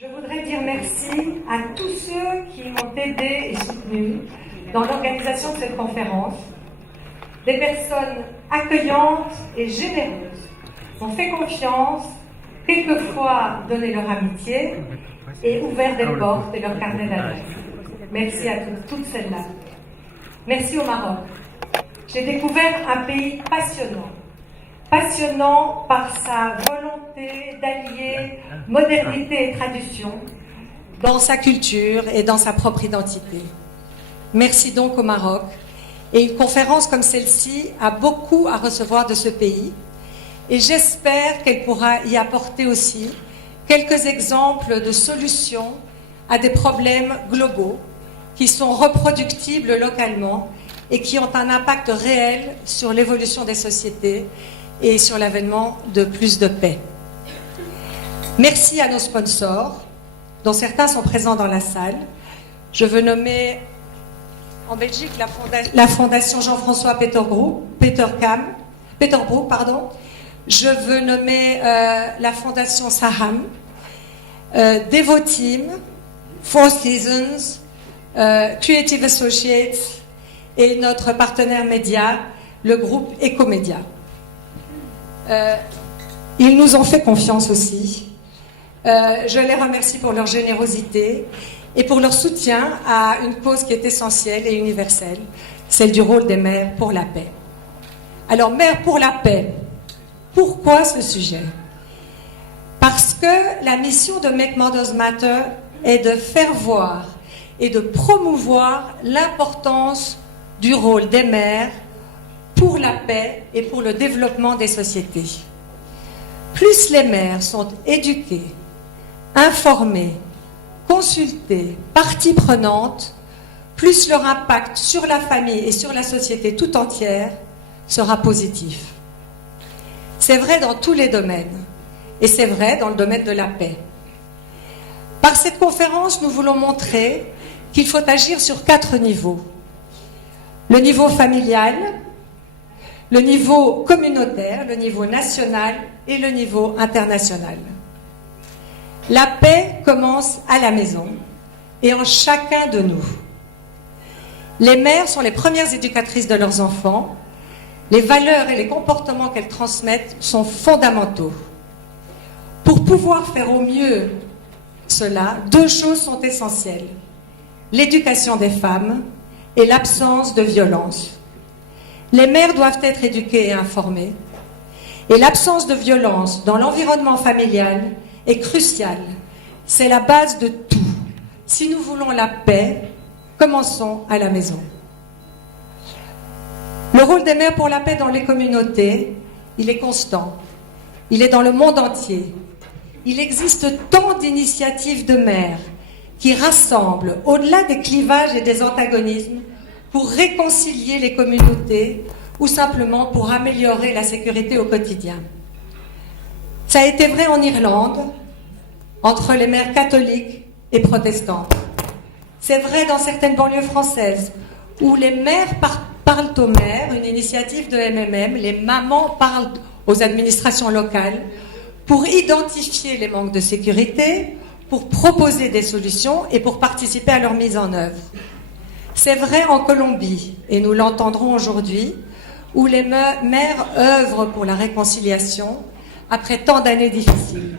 Je voudrais dire merci à tous ceux qui m'ont aidé et soutenu dans l'organisation de cette conférence. Des personnes accueillantes et généreuses m'ont fait confiance, quelquefois donné leur amitié et ouvert des portes et leur carnet d'adresse. Merci à toutes celles-là. Merci au Maroc. J'ai découvert un pays passionnant par sa volonté d'allier modernité et tradition dans sa culture et dans sa propre identité. Merci donc au Maroc. Et une conférence comme celle-ci a beaucoup à recevoir de ce pays. Et j'espère qu'elle pourra y apporter aussi quelques exemples de solutions à des problèmes globaux qui sont reproductibles localement et qui ont un impact réel sur l'évolution des sociétés et sur l'avènement de plus de paix. Merci à nos sponsors, dont certains sont présents dans la salle. Je veux nommer en Belgique la Fondation Jean-François Peterbroek. Je veux nommer la Fondation Saham, Devoteam, Four Seasons, Creative Associates et notre partenaire média, le groupe Ecomédia. Ils nous ont fait confiance aussi. Je les remercie pour leur générosité et pour leur soutien à une cause qui est essentielle et universelle, celle du rôle des mères pour la paix. Alors, Mères pour la paix, pourquoi ce sujet? Parce que la mission de Make Mothers Matter est de faire voir et de promouvoir l'importance du rôle des mères pour la paix et pour le développement des sociétés. Plus les mères sont éduquées, informées, consultées, partie prenante, plus leur impact sur la famille et sur la société tout entière sera positif. C'est vrai dans tous les domaines, et c'est vrai dans le domaine de la paix. Par cette conférence, nous voulons montrer qu'il faut agir sur 4 niveaux. Le niveau familial, le niveau communautaire, le niveau national et le niveau international. La paix commence à la maison et en chacun de nous. Les mères sont les premières éducatrices de leurs enfants. Les valeurs et les comportements qu'elles transmettent sont fondamentaux. Pour pouvoir faire au mieux cela, 2 choses sont essentielles: l'éducation des femmes et l'absence de violence. Les mères doivent être éduquées et informées, et l'absence de violence dans l'environnement familial est cruciale. C'est la base de tout. Si nous voulons la paix, commençons à la maison. Le rôle des mères pour la paix dans les communautés, il est constant. Il est dans le monde entier. Il existe tant d'initiatives de mères qui rassemblent au-delà des clivages et des antagonismes pour réconcilier les communautés ou simplement pour améliorer la sécurité au quotidien. Ça a été vrai en Irlande, entre les mères catholiques et protestantes. C'est vrai dans certaines banlieues françaises, où les mères parlent aux mères, une initiative de MMM, les mamans parlent aux administrations locales pour identifier les manques de sécurité, pour proposer des solutions et pour participer à leur mise en œuvre. C'est vrai en Colombie, et nous l'entendrons aujourd'hui, où les mères œuvrent pour la réconciliation après tant d'années difficiles.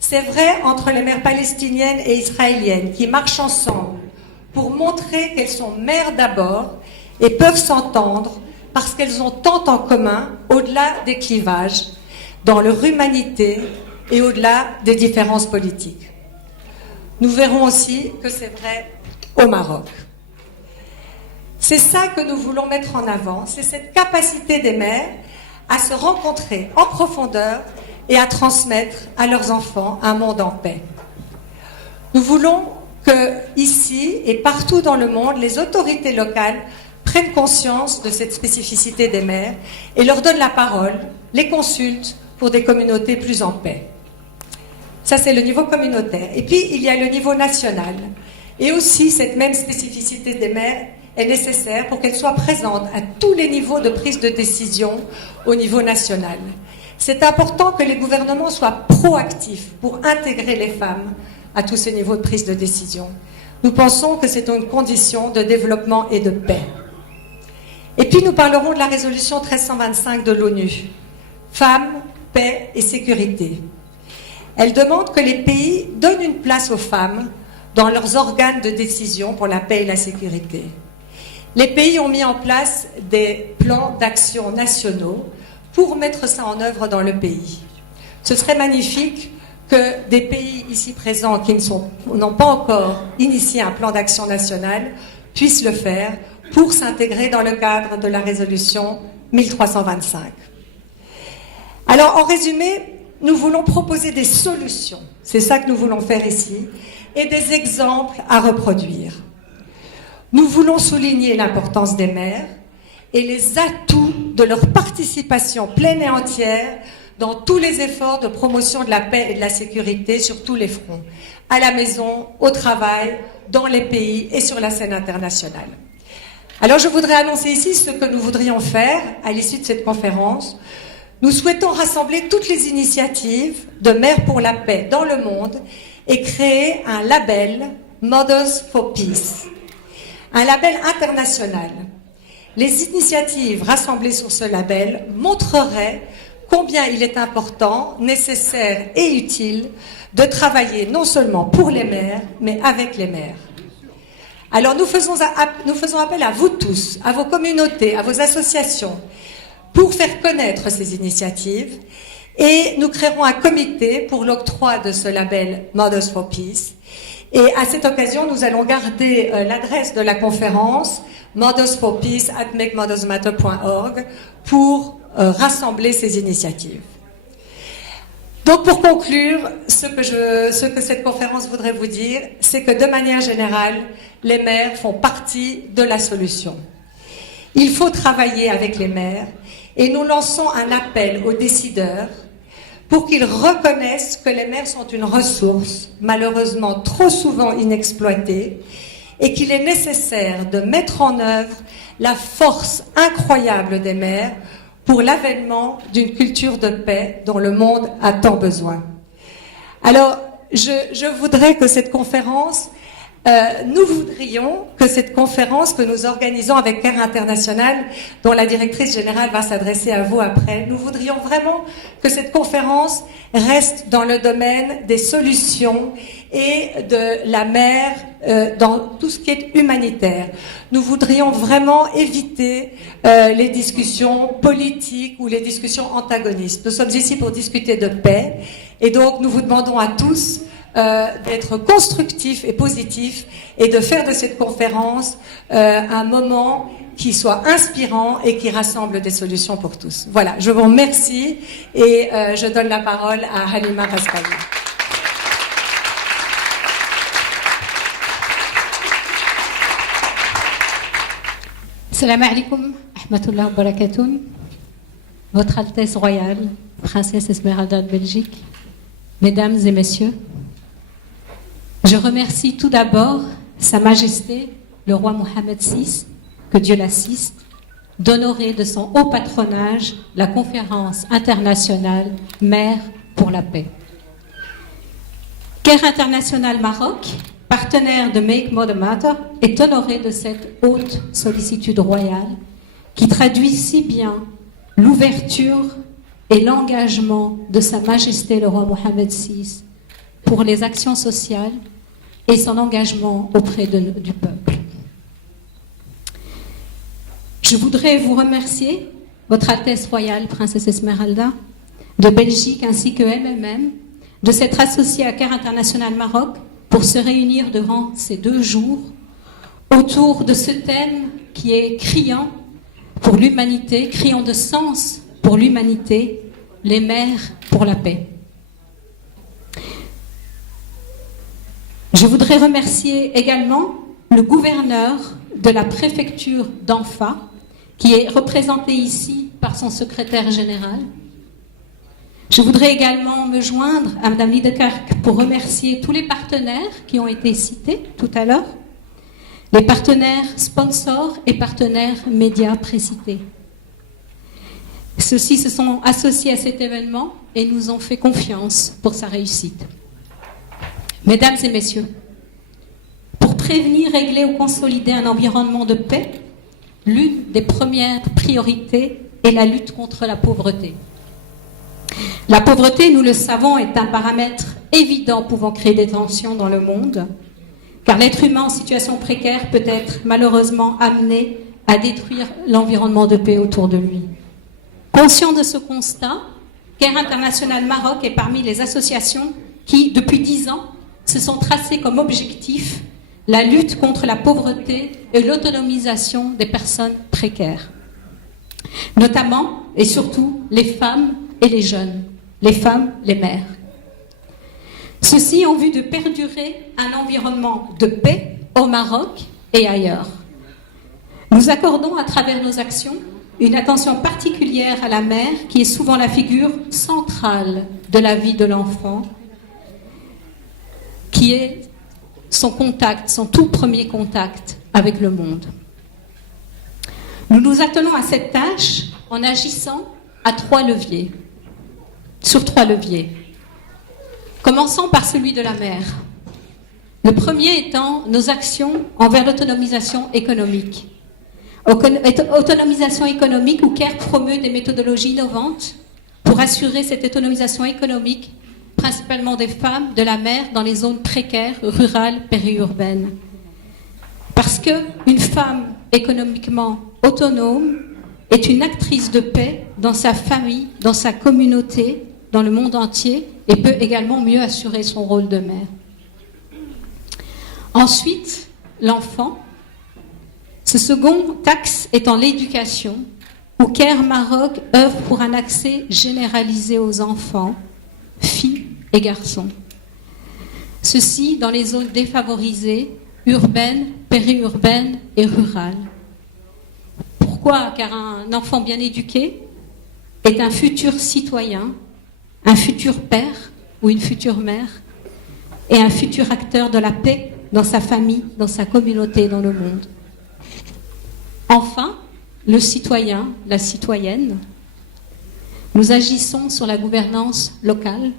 C'est vrai entre les mères palestiniennes et israéliennes qui marchent ensemble pour montrer qu'elles sont mères d'abord et peuvent s'entendre parce qu'elles ont tant en commun au-delà des clivages, dans leur humanité et au-delà des différences politiques. Nous verrons aussi que c'est vrai au Maroc. C'est ça que nous voulons mettre en avant, c'est cette capacité des mères à se rencontrer en profondeur et à transmettre à leurs enfants un monde en paix. Nous voulons que, ici et partout dans le monde, les autorités locales prennent conscience de cette spécificité des mères et leur donnent la parole, les consultent pour des communautés plus en paix. Ça, c'est le niveau communautaire. Et puis, il y a le niveau national. Et aussi, cette même spécificité des mères est nécessaire pour qu'elle soit présente à tous les niveaux de prise de décision au niveau national. C'est important que les gouvernements soient proactifs pour intégrer les femmes à tous ces niveaux de prise de décision. Nous pensons que c'est une condition de développement et de paix. Et puis nous parlerons de la résolution 1325 de l'ONU, Femmes, paix et sécurité. Elle demande que les pays donnent une place aux femmes dans leurs organes de décision pour la paix et la sécurité. Les pays ont mis en place des plans d'action nationaux pour mettre ça en œuvre dans le pays. Ce serait magnifique que des pays ici présents qui n'ont pas encore initié un plan d'action national puissent le faire pour s'intégrer dans le cadre de la résolution 1325. Alors, en résumé, nous voulons proposer des solutions, c'est ça que nous voulons faire ici, et des exemples à reproduire. Nous voulons souligner l'importance des mères et les atouts de leur participation pleine et entière dans tous les efforts de promotion de la paix et de la sécurité sur tous les fronts, à la maison, au travail, dans les pays et sur la scène internationale. Alors je voudrais annoncer ici ce que nous voudrions faire à l'issue de cette conférence. Nous souhaitons rassembler toutes les initiatives de Mères pour la paix dans le monde et créer un label Mothers for Peace, un label international. Les initiatives rassemblées sur ce label montreraient combien il est important, nécessaire et utile de travailler non seulement pour les mères, mais avec les mères. Alors nous faisons appel à vous tous, à vos communautés, à vos associations, pour faire connaître ces initiatives, et nous créerons un comité pour l'octroi de ce label Mothers for Peace. Et à cette occasion, nous allons garder l'adresse de la conférence mothersforpeace@makemothersmatter.org pour rassembler ces initiatives. Donc pour conclure, ce que cette conférence voudrait vous dire, c'est que de manière générale, les mères font partie de la solution. Il faut travailler avec les mères et nous lançons un appel aux décideurs pour qu'ils reconnaissent que les mères sont une ressource malheureusement trop souvent inexploitée et qu'il est nécessaire de mettre en œuvre la force incroyable des mères pour l'avènement d'une culture de paix dont le monde a tant besoin. Alors, je voudrais que cette conférence, nous voudrions que cette conférence que nous organisons avec Care International, dont la directrice générale va s'adresser à vous après, nous voudrions vraiment que cette conférence reste dans le domaine des solutions et de la mère dans tout ce qui est humanitaire. Nous voudrions vraiment éviter les discussions politiques ou les discussions antagonistes. Nous sommes ici pour discuter de paix et donc nous vous demandons à tous d'être constructifs et positifs et de faire de cette conférence un moment qui soit inspirant et qui rassemble des solutions pour tous. Voilà, je vous remercie et je donne la parole à Halima Ghazali. Assalamu alaikum, rahmatullah wa barakatoum. Votre Altesse Royale, Princesse Esmeralda de Belgique, Mesdames et Messieurs, je remercie tout d'abord Sa Majesté, le roi Mohammed VI, que Dieu l'assiste, d'honorer de son haut patronage la conférence internationale Mères pour la paix. Care International Maroc, partenaire de Make Mother Matter, est honoré de cette haute sollicitude royale qui traduit si bien l'ouverture et l'engagement de Sa Majesté le roi Mohammed VI pour les actions sociales et son engagement auprès du peuple. Je voudrais vous remercier, Votre Altesse Royale, Princesse Esmeralda, de Belgique ainsi que MMM, de s'être associée à Care International Maroc pour se réunir durant ces 2 jours autour de ce thème qui est criant pour l'humanité, criant de sens pour l'humanité, les mères pour la paix. Je voudrais remercier également le gouverneur de la préfecture d'Anfa, qui est représenté ici par son secrétaire général. Je voudrais également me joindre à Mme Liedekerk pour remercier tous les partenaires qui ont été cités tout à l'heure, les partenaires sponsors et partenaires médias précités. Ceux-ci se sont associés à cet événement et nous ont fait confiance pour sa réussite. Mesdames et messieurs, pour prévenir, régler ou consolider un environnement de paix, l'une des premières priorités est la lutte contre la pauvreté. La pauvreté, nous le savons, est un paramètre évident pouvant créer des tensions dans le monde, car l'être humain en situation précaire peut être malheureusement amené à détruire l'environnement de paix autour de lui. Conscient de ce constat, Care International Maroc est parmi les associations qui, depuis 10 ans, se sont tracées comme objectif la lutte contre la pauvreté et l'autonomisation des personnes précaires, notamment et surtout les femmes et les jeunes, les femmes, les mères. Ceci en vue de perdurer un environnement de paix au Maroc et ailleurs. Nous accordons à travers nos actions une attention particulière à la mère qui est souvent la figure centrale de la vie de l'enfant, qui est son contact, son tout premier contact avec le monde. Nous nous attelons à cette tâche en agissant sur trois leviers. Commençons par celui de la mère. Le premier étant nos actions envers l'autonomisation économique. Autonomisation économique où CARE promeut des méthodologies innovantes pour assurer cette autonomisation économique, principalement des femmes, de la mère dans les zones précaires, rurales, périurbaines. Parce qu'une femme économiquement autonome est une actrice de paix dans sa famille, dans sa communauté, dans le monde entier, et peut également mieux assurer son rôle de mère. Ensuite, l'enfant. Ce second axe étant l'éducation, où CARE Maroc œuvre pour un accès généralisé aux enfants, filles et garçons. Ceci dans les zones défavorisées, urbaines, périurbaines et rurales. Pourquoi? Car un enfant bien éduqué est un futur citoyen, un futur père ou une future mère et un futur acteur de la paix dans sa famille, dans sa communauté, dans le monde. Enfin, le citoyen, la citoyenne, nous agissons sur la gouvernance locale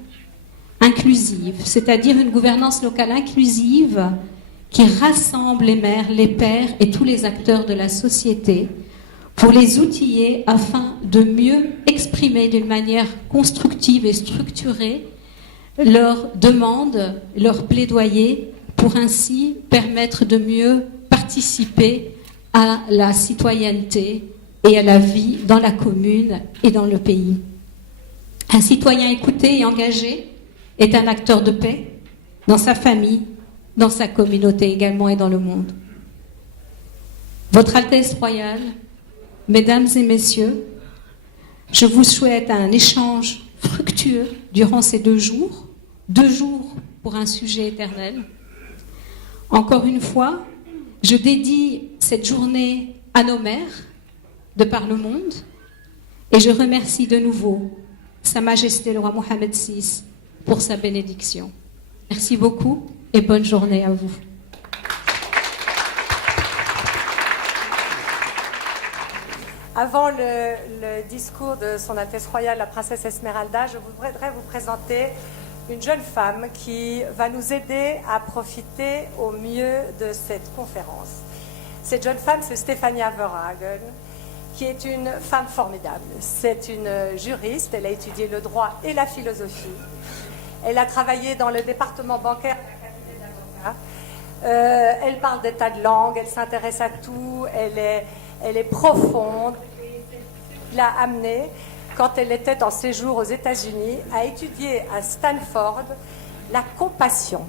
inclusive, c'est-à-dire une gouvernance locale inclusive qui rassemble les mères, les pères et tous les acteurs de la société pour les outiller afin de mieux exprimer d'une manière constructive et structurée leurs demandes, leurs plaidoyers, pour ainsi permettre de mieux participer à la citoyenneté et à la vie dans la commune et dans le pays. Un citoyen écouté et engagé est un acteur de paix dans sa famille, dans sa communauté également et dans le monde. Votre Altesse royale, Mesdames et Messieurs, je vous souhaite un échange fructueux durant ces 2 jours pour un sujet éternel. Encore une fois, je dédie cette journée à nos mères de par le monde et je remercie de nouveau Sa Majesté le roi Mohammed VI pour sa bénédiction. Merci beaucoup et bonne journée à vous. Avant le discours de Son Altesse Royale, la Princesse Esmeralda, je voudrais vous présenter une jeune femme qui va nous aider à profiter au mieux de cette conférence. Cette jeune femme, c'est Stefania Verhagen, qui est une femme formidable. C'est une juriste, elle a étudié le droit et la philosophie. Elle a travaillé dans le département bancaire de la cabinet d'avocats. Elle parle des tas de langues, elle s'intéresse à tout, elle est profonde. Et c'est ce qui l'a amenée, quand elle était en séjour aux États-Unis, à étudier à Stanford la compassion.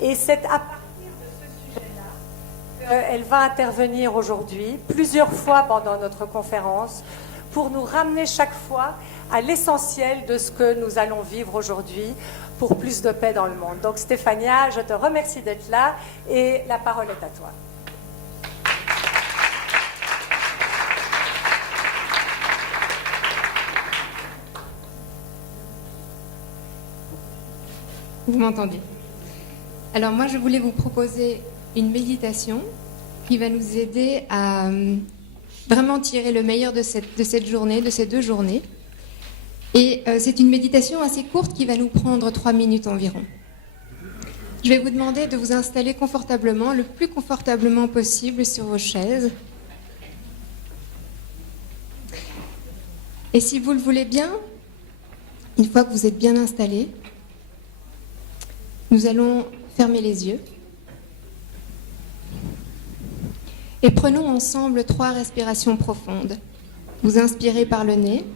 Et c'est à partir de ce sujet-là qu'elle va intervenir aujourd'hui, plusieurs fois pendant notre conférence, pour nous ramener chaque fois à l'essentiel de ce que nous allons vivre aujourd'hui pour plus de paix dans le monde. Donc Stefania, je te remercie d'être là et la parole est à toi. Vous m'entendez? Alors moi, je voulais vous proposer une méditation qui va nous aider à vraiment tirer le meilleur de cette journée, de ces 2 journées. Et c'est une méditation assez courte qui va nous prendre 3 minutes environ. Je vais vous demander de vous installer confortablement, le plus confortablement possible sur vos chaises. Et si vous le voulez bien, une fois que vous êtes bien installés, nous allons fermer les yeux. Et prenons ensemble 3 respirations profondes. Vous inspirez par le nez.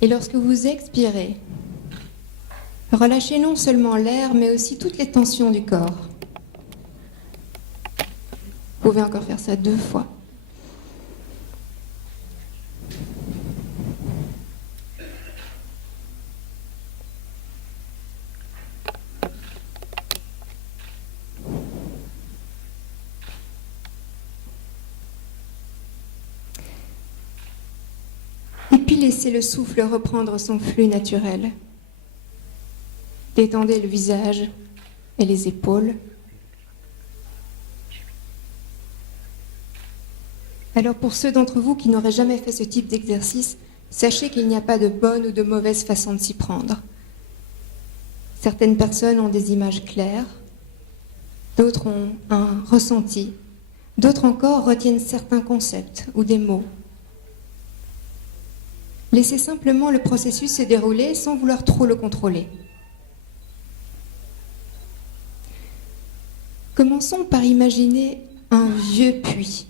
Et lorsque vous expirez, relâchez non seulement l'air, mais aussi toutes les tensions du corps. Vous pouvez encore faire ça 2 fois. Et puis laissez le souffle reprendre son flux naturel. Détendez le visage et les épaules. Alors pour ceux d'entre vous qui n'auraient jamais fait ce type d'exercice, sachez qu'il n'y a pas de bonne ou de mauvaise façon de s'y prendre. Certaines personnes ont des images claires, d'autres ont un ressenti, d'autres encore retiennent certains concepts ou des mots. Laissez simplement le processus se dérouler sans vouloir trop le contrôler. Commençons par imaginer un vieux puits.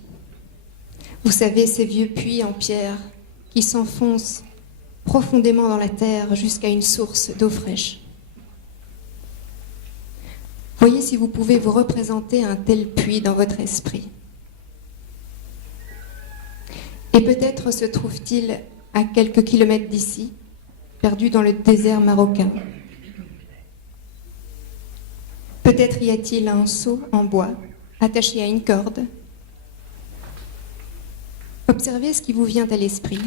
Vous savez, ces vieux puits en pierre qui s'enfoncent profondément dans la terre jusqu'à une source d'eau fraîche. Voyez si vous pouvez vous représenter un tel puits dans votre esprit. Et peut-être se trouve-t-il à quelques kilomètres d'ici, perdu dans le désert marocain. Peut-être y a-t-il un seau en bois, attaché à une corde. Observez ce qui vous vient à l'esprit.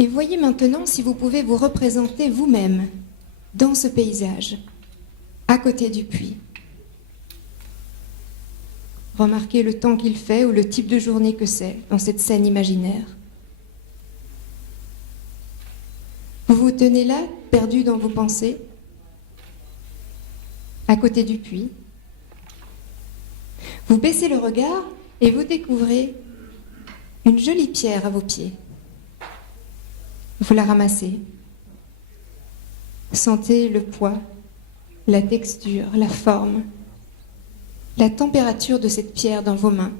Et voyez maintenant si vous pouvez vous représenter vous-même dans ce paysage, à côté du puits. Remarquez le temps qu'il fait ou le type de journée que c'est dans cette scène imaginaire. Vous vous tenez là, perdu dans vos pensées, à côté du puits. Vous baissez le regard et vous découvrez une jolie pierre à vos pieds. Vous la ramassez. Sentez le poids, la texture, la forme, la température de cette pierre dans vos mains.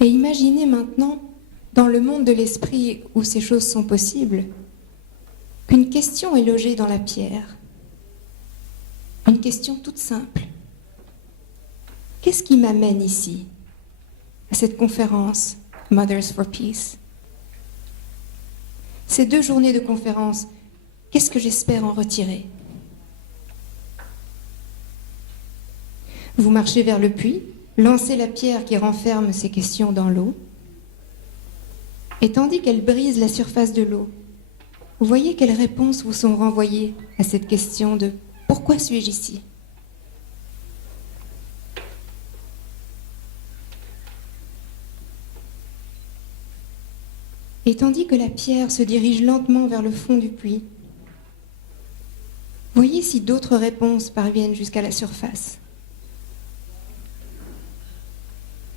Et imaginez maintenant, dans le monde de l'esprit où ces choses sont possibles, qu'une question est logée dans la pierre. Une question toute simple. Qu'est-ce qui m'amène ici, à cette conférence Mothers for Peace? Ces 2 journées de conférence, qu'est-ce que j'espère en retirer? Vous marchez vers le puits, lancez la pierre qui renferme ces questions dans l'eau, et tandis qu'elle brise la surface de l'eau, vous voyez quelles réponses vous sont renvoyées à cette question de « Pourquoi suis-je ici ?» Et tandis que la pierre se dirige lentement vers le fond du puits, voyez si d'autres réponses parviennent jusqu'à la surface.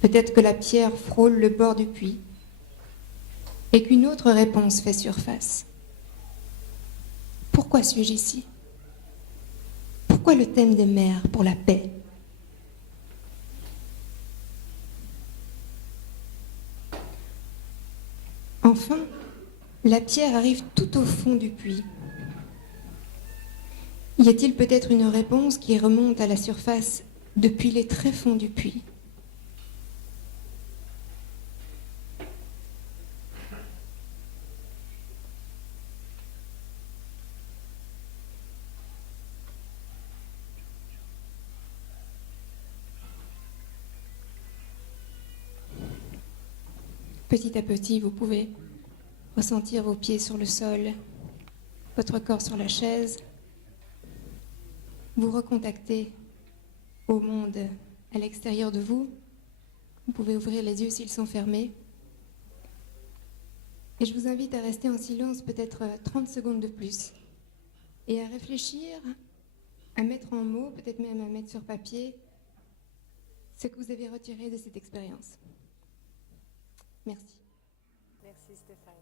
Peut-être que la pierre frôle le bord du puits et qu'une autre réponse fait surface. Pourquoi suis-je ici? Pourquoi le thème des mers pour la paix? Enfin, la pierre arrive tout au fond du puits. Y a-t-il peut-être une réponse qui remonte à la surface depuis les tréfonds du puits? Petit à petit, vous pouvez ressentir vos pieds sur le sol, votre corps sur la chaise, vous recontactez au monde à l'extérieur de vous. Vous pouvez ouvrir les yeux s'ils sont fermés. Et je vous invite à rester en silence peut-être 30 secondes de plus et à réfléchir, à mettre en mots, peut-être même à mettre sur papier ce que vous avez retiré de cette expérience. Merci. Merci Stéphane.